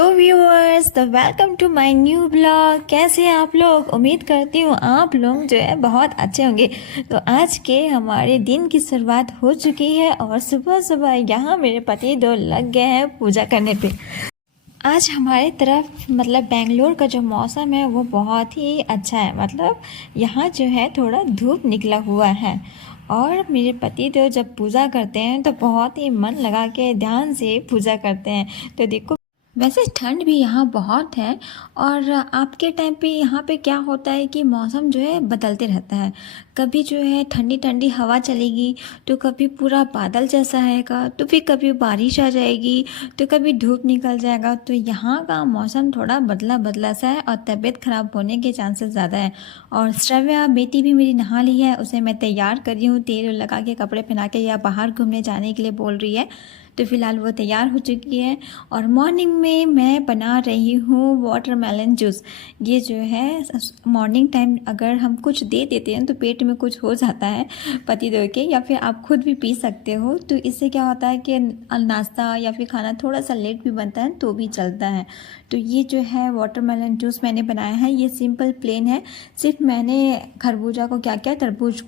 Hello viewers, तो welcome to my new blog. कैसे हैं आप लोग? उम्मीद करती हूँ आप लोग जो है बहुत अच्छे होंगे। तो आज के हमारे दिन की शुरुआत हो चुकी है और सुबह सुबह यहाँ मेरे पति दो लग गए हैं पूजा करने पे। आज हमारे तरफ मतलब बेंगलोर का जो मौसम है वो बहुत ही अच्छा है। मतलब यहाँ जो है थोड़ा धूप निकला हुआ है और मेरे पति तो जब पूजा करते हैं तो बहुत ही मन लगा के ध्यान से पूजा करते हैं। तो देखो, वैसे ठंड भी यहाँ बहुत है। और आपके टाइम पे यहाँ पे क्या होता है कि मौसम जो है बदलते रहता है। कभी जो है ठंडी ठंडी हवा चलेगी तो कभी पूरा बादल जैसा रहेगा, तो फिर कभी बारिश आ जाएगी, तो कभी धूप निकल जाएगा। तो यहाँ का मौसम थोड़ा बदला बदला सा है और तबीयत ख़राब होने के चांसेस ज़्यादा है। और श्रव्या बेटी भी मेरी नहा ली है, उसे मैं तैयार कर रही हूँ, तेल लगा के कपड़े पहना के या बाहर घूमने जाने के लिए बोल रही है। तो फ़िलहाल वो तैयार हो चुकी है। और मॉर्निंग में मैं बना रही हूँ वाटरमेलन जूस। ये जो है मॉर्निंग टाइम अगर हम कुछ दे देते हैं तो पेट में कुछ हो जाता है पति देव के, या फिर आप खुद भी पी सकते हो। तो इससे क्या होता है कि नाश्ता या फिर खाना थोड़ा सा लेट भी बनता है तो भी चलता है। तो ये जो है वाटरमेलन जूस मैंने बनाया है, ये सिंपल प्लेन है। सिर्फ मैंने खरबूजा को क्या किया, तरबूज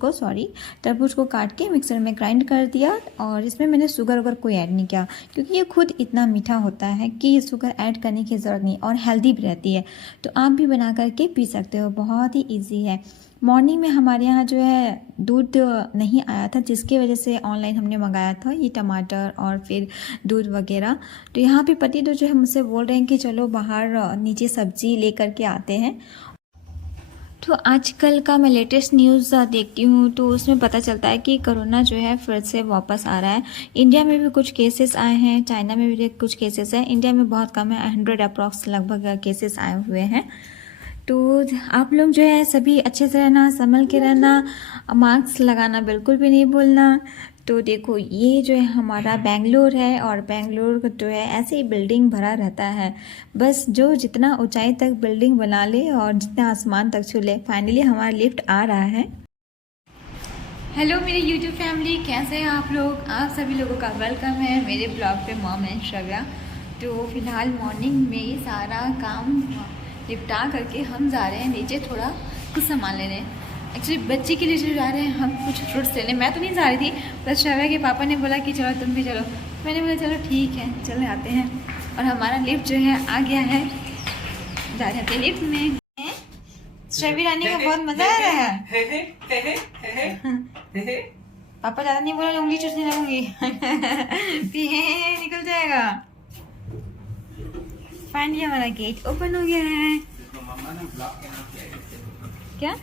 को काट के मिक्सर में ग्राइंड कर दिया। और इसमें मैंने शुगर वगर कोई ऐड नहीं किया क्योंकि ये खुद इतना मीठा होता है कि शुगर ऐड करने की ज़रूरत नहीं, और हेल्दी भी रहती है। तो आप भी बना करके पी सकते हो, बहुत ही ईजी है। मॉर्निंग में हमारे यहाँ जो है दूध नहीं आया था, जिसकी वजह से ऑनलाइन हमने मंगाया था ये टमाटर और फिर दूध वगैरह। तो यहाँ पे पति तो जो है मुझसे बोल रहे हैं कि चलो बाहर नीचे सब्जी लेकर के आते हैं। तो आजकल का मैं लेटेस्ट न्यूज़ देखती हूँ तो उसमें पता चलता है कि कोरोना जो है फिर से वापस आ रहा है। इंडिया में भी कुछ केसेस आए हैं, चाइना में भी कुछ केसेस हैं, इंडिया में बहुत कम है, 100 अप्रॉक्स लगभग केसेस आए हुए हैं। तो आप लोग जो है सभी अच्छे से रहना, संभल के रहना, मास्क लगाना बिल्कुल भी नहीं भूलना। तो देखो, ये जो है हमारा बेंगलोर है और बेंगलोर जो है ऐसे ही बिल्डिंग भरा रहता है। बस जो जितना ऊंचाई तक बिल्डिंग बना ले और जितना आसमान तक छू ले। फाइनली हमारा लिफ्ट आ रहा है। हेलो मेरी यूट्यूब फैमिली, कैसे हैं आप लोग? आप सभी लोगों का वेलकम है मेरे ब्लॉग पे मॉम एंड श्रव्या। तो फिलहाल मॉर्निंग में ही सारा काम निपटा करके हम जा रहे हैं नीचे थोड़ा कुछ सामान लेने। एक्चुअली बच्चे के लिए जो जा रहे हैं हम कुछ फ्रूट्स लेने। मैं तो नहीं जा रही थी, बस श्रव्या के पापा ने बोला कि चलो तुम भी चलो। मैंने बोला चलो ठीक है, चले आते हैं। और हमारा लिफ्ट जो है आ गया है, जा रहे थे लिफ्ट में। श्रव्या आने का बहुत मजा आ रहा है। पापा ज़्यादा नहीं बोला, उंगली चूसने लगूंगी। निकल जाएगा। फाइनली हमारा गेट ओपन हो गया है। क्या?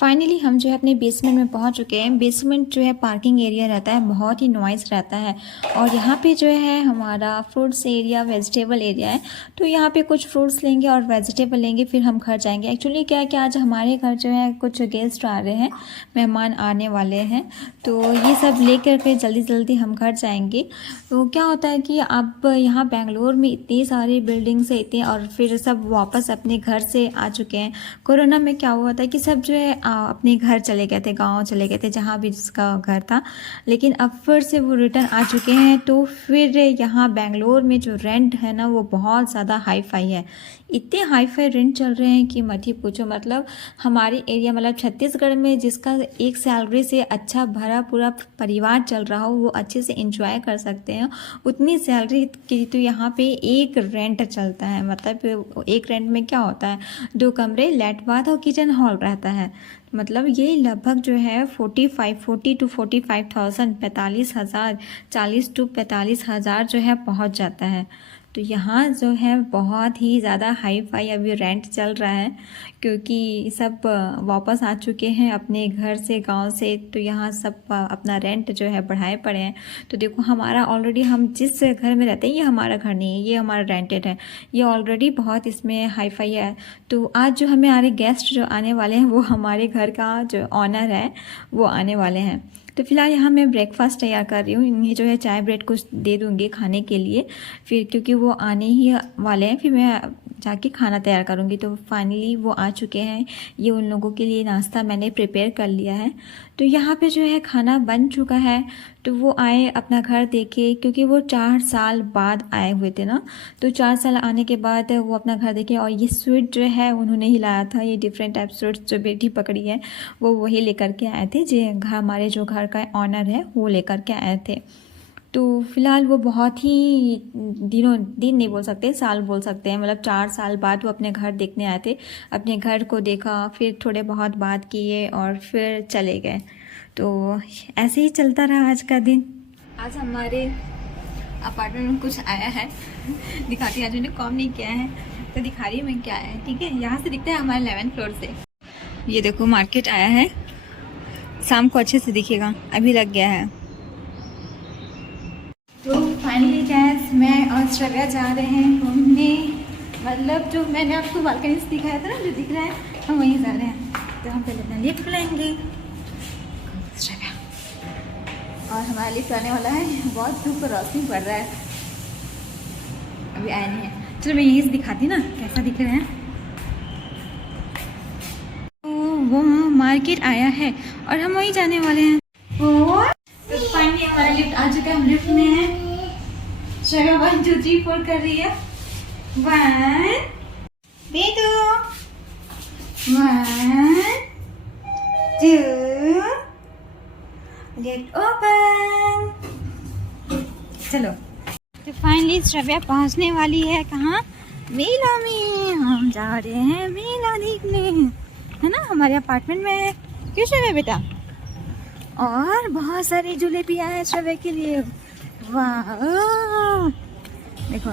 फाइनली हम जो है अपने बेसमेंट में पहुंच चुके हैं। बेसमेंट जो है पार्किंग एरिया रहता है, बहुत ही नॉइस रहता है। और यहाँ पे जो है हमारा फ्रूट्स एरिया, वेजिटेबल एरिया है। तो यहाँ पे कुछ फ्रूट्स लेंगे और वेजिटेबल लेंगे, फिर हम घर जाएंगे। एक्चुअली क्या है कि आज हमारे घर जो है कुछ गेस्ट आ रहे हैं, मेहमान आने वाले हैं। तो ये सब लेकर फिर जल्दी जल्दी हम घर जाएंगे। तो क्या होता है कि अब यहाँ बेंगलोर में इतनी सारी बिल्डिंग्स है, इतनी, और फिर सब वापस अपने घर से आ चुके हैं। कोरोना में क्या हुआ था कि सब जो है अपने घर चले गए थे, गांव चले गए थे, जहाँ भी जिसका घर था। लेकिन अब फिर से वो रिटर्न आ चुके हैं। तो फिर यहाँ बेंगलोर में जो रेंट है ना वो बहुत ज़्यादा हाई फाई है। इतने हाई फाई रेंट चल रहे हैं कि मत ही पूछो। मतलब हमारे एरिया, मतलब छत्तीसगढ़ में जिसका एक सैलरी से अच्छा भरा पूरा परिवार चल रहा हो, वो अच्छे से एंजॉय कर सकते हैं, उतनी सैलरी की तो यहाँ पे एक रेंट चलता है। मतलब एक रेंट में क्या होता है, 2 कमरे, लेट बाथ और किचन हॉल रहता है। मतलब ये लगभग जो है 40 to 45,000, 45,000, 40 to 45,000 जो है पहुँच जाता है। तो यहाँ जो है बहुत ही ज़्यादा हाई फाई अभी रेंट चल रहा है, क्योंकि सब वापस आ चुके हैं अपने घर से, गांव से। तो यहाँ सब अपना रेंट जो है बढ़ाए पड़े हैं। तो देखो, हमारा ऑलरेडी, हम जिस घर में रहते हैं ये हमारा घर नहीं है, ये हमारा रेंटेड है। ये ऑलरेडी बहुत इसमें हाई फाई है। तो आज जो हमारे गेस्ट जो आने वाले हैं वो हमारे घर का जो ऑनर है वो आने वाले हैं। तो फिलहाल यहाँ मैं ब्रेकफास्ट तैयार कर रही हूँ। इन्हें जो है चाय ब्रेड कुछ दे दूँगी खाने के लिए, फिर क्योंकि वो आने ही वाले हैं। फिर मैं जाके खाना तैयार करूँगी। तो फाइनली वो आ चुके हैं, ये उन लोगों के लिए नाश्ता मैंने प्रिपेयर कर लिया है। तो यहाँ पे जो है खाना बन चुका है। तो वो आए अपना घर देखे, क्योंकि वो 4 साल बाद आए हुए थे ना, तो 4 साल आने के बाद वो अपना घर देखे। और ये स्वीट जो है उन्होंने ही लाया था, ये डिफरेंट टाइप स्वीट्स जो बेटी पकड़ी है वो वही लेकर के आए थे, जो हमारे जो घर का ऑनर है वो लेकर के आए थे। तो फिलहाल वो बहुत ही दिन नहीं बोल सकते, साल बोल सकते हैं, मतलब 4 साल बाद वो अपने घर देखने आए थे। अपने घर को देखा, फिर थोड़े बहुत बात किए और फिर चले गए। तो ऐसे ही चलता रहा आज का दिन। आज हमारे अपार्टमेंट में कुछ आया है, दिखाती हूँ। आज मैंने कॉम नहीं किया है तो दिखा रही हूँ मैं क्या है, ठीक है। यहाँ से दिखता है हमारे 11th फ्लोर से। ये देखो मार्केट आया है, शाम को अच्छे से दिखेगा, अभी लग गया है। तो फाइनली गैस मैं और श्रव्या जा रहे हैं घूमने, मतलब जो मैंने आपको बालकनी से दिखाया था ना, जो दिख रहा है हम वहीं जा रहे हैं। तो हम पहले अपना लिफ्ट लेंगे श्रव्या, और हमारा लिफ्ट आने वाला है। बहुत धूप और रोशनी पड़ रहा है, अभी आया नहीं है। चलो मैं यहीं से दिखाती ना कैसा दिख रहा है। तो वो मार्केट आया है और हम वहीं जाने वाले हैं। तो फाइनली हमारा लिफ्ट आ चुका है, हम लिफ्ट में हैं। श्रव्या 1 2 3 4 कर रही है। 1 बेटू, 1 2 लिफ्ट ओपन। चलो, तो फाइनली श्रव्या पहुंचने वाली है कहाँ, मेला में। हम जा रहे हैं मेला देखने, है ना, हमारे अपार्टमेंट में है। क्यों श्रव्या बेटा? और बहुत सारे झूले भी आए हैं श्रव्या के लिए। वाह, देखो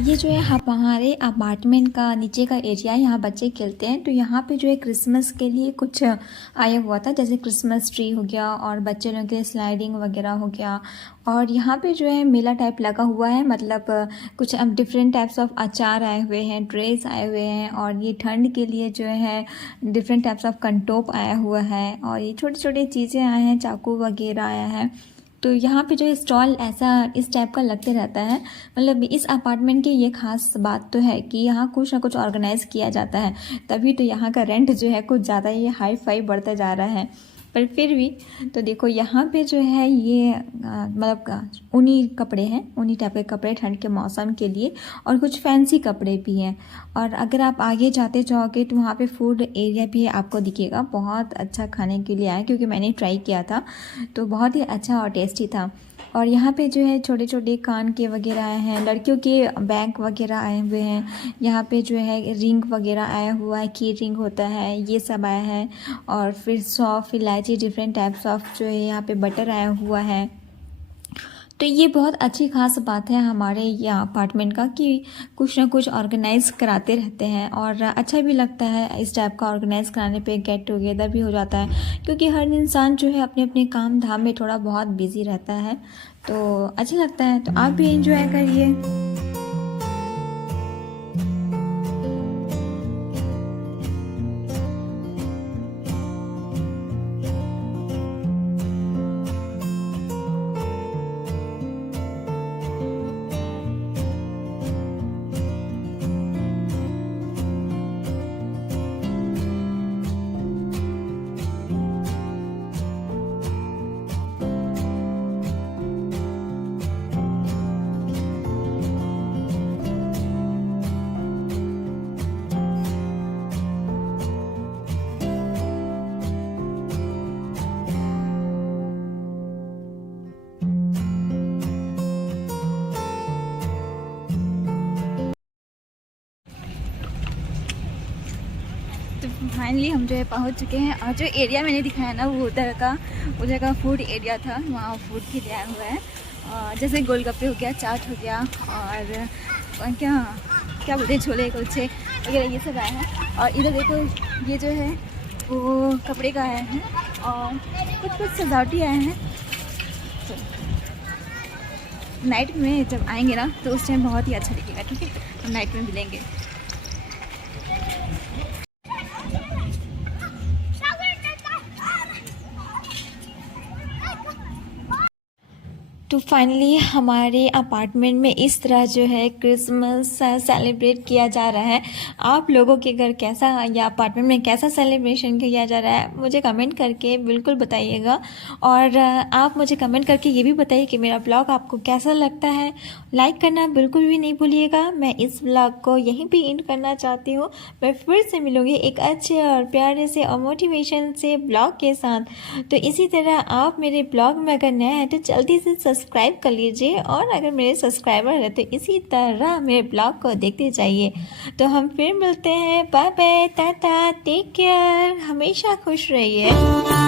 ये जो है हमारे अपार्टमेंट का नीचे का एरिया है, यहाँ बच्चे खेलते हैं। तो यहाँ पे जो है क्रिसमस के लिए कुछ आया हुआ था, जैसे क्रिसमस ट्री हो गया और बच्चे लोगों के स्लाइडिंग वगैरह हो गया। और यहाँ पे जो है मेला टाइप लगा हुआ है, मतलब कुछ डिफरेंट टाइप्स ऑफ अचार आए हुए हैं, ड्रेस आए हुए हैं, और ये ठंड के लिए जो है डिफरेंट टाइप्स ऑफ कंटोप आया हुआ है, और ये छोटी छोटी चीज़ें आए हैं, चाकू वगैरह आया है। तो यहाँ पे जो स्टॉल ऐसा इस टाइप का लगते रहता है, मतलब इस अपार्टमेंट की ये खास बात तो है कि यहाँ कुछ ना कुछ ऑर्गेनाइज किया जाता है, तभी तो यहाँ का रेंट जो है कुछ ज़्यादा ही हाई फाई बढ़ता जा रहा है। पर फिर भी तो देखो यहाँ पे जो है ये मतलब ऊनी कपड़े हैं, ऊनी टाइप के कपड़े ठंड के मौसम के लिए, और कुछ फैंसी कपड़े भी हैं। और अगर आप आगे जाते जाओगे तो वहाँ पे फूड एरिया भी आपको दिखेगा, बहुत अच्छा खाने के लिए आया, क्योंकि मैंने ट्राई किया था तो बहुत ही अच्छा और टेस्टी था। और यहाँ पे जो है छोटे छोटे कान के वगैरह आए हैं, लड़कियों के बैग वगैरह आए हुए हैं। यहाँ पे जो है रिंग वगैरह आया हुआ है, की रिंग होता है, ये सब आया है। और फिर सौंफ, इलायची, डिफरेंट टाइप्स ऑफ जो है यहाँ पे बटर आया हुआ है। तो ये बहुत अच्छी खास बात है हमारे यहाँ अपार्टमेंट का कि कुछ ना कुछ ऑर्गेनाइज कराते रहते हैं, और अच्छा भी लगता है इस टाइप का ऑर्गेनाइज कराने पे। गेट टुगेदर भी हो जाता है, क्योंकि हर इंसान जो है अपने अपने काम धाम में थोड़ा बहुत बिजी रहता है, तो अच्छा लगता है। तो आप भी एंजॉय करिए। तो फाइनली हम जो है पहुंच चुके हैं, और जो एरिया मैंने दिखाया ना वो उधर का फूड एरिया था, वहाँ फूड भी दिया हुआ है। और जैसे गोलगप्पे हो गया, चाट हो गया, और क्या बोलते हैं, छोले कुलचे वगैरह, ये सब आए हैं। और इधर देखो ये जो है वो कपड़े का आया है, और कुछ सजावटी आए हैं। तो नाइट में जब आएंगे ना तो उस टाइम बहुत ही अच्छा दिखेगा, ठीक है। हम नाइट में मिलेंगे। तो फाइनली हमारे अपार्टमेंट में इस तरह जो है क्रिसमस सेलिब्रेट किया जा रहा है। आप लोगों के घर कैसा या अपार्टमेंट में कैसा सेलिब्रेशन किया जा रहा है मुझे कमेंट करके बिल्कुल बताइएगा। और आप मुझे कमेंट करके ये भी बताइए कि मेरा ब्लॉग आपको कैसा लगता है। लाइक करना बिल्कुल भी नहीं भूलिएगा। मैं इस ब्लॉग को यहीं पे एंड करना चाहती हूँ। मैं फिर से मिलूँगी एक अच्छे और प्यारे से और मोटिवेशन से ब्लॉग के साथ। तो इसी तरह आप मेरे ब्लॉग में अगर नया है तो जल्दी से सब्सक्राइब कर लीजिए, और अगर मेरे सब्सक्राइबर है तो इसी तरह मेरे ब्लॉग को देखते जाइए। तो हम फिर मिलते हैं। Bye bye, tata, take care, हमेशा खुश रहिए।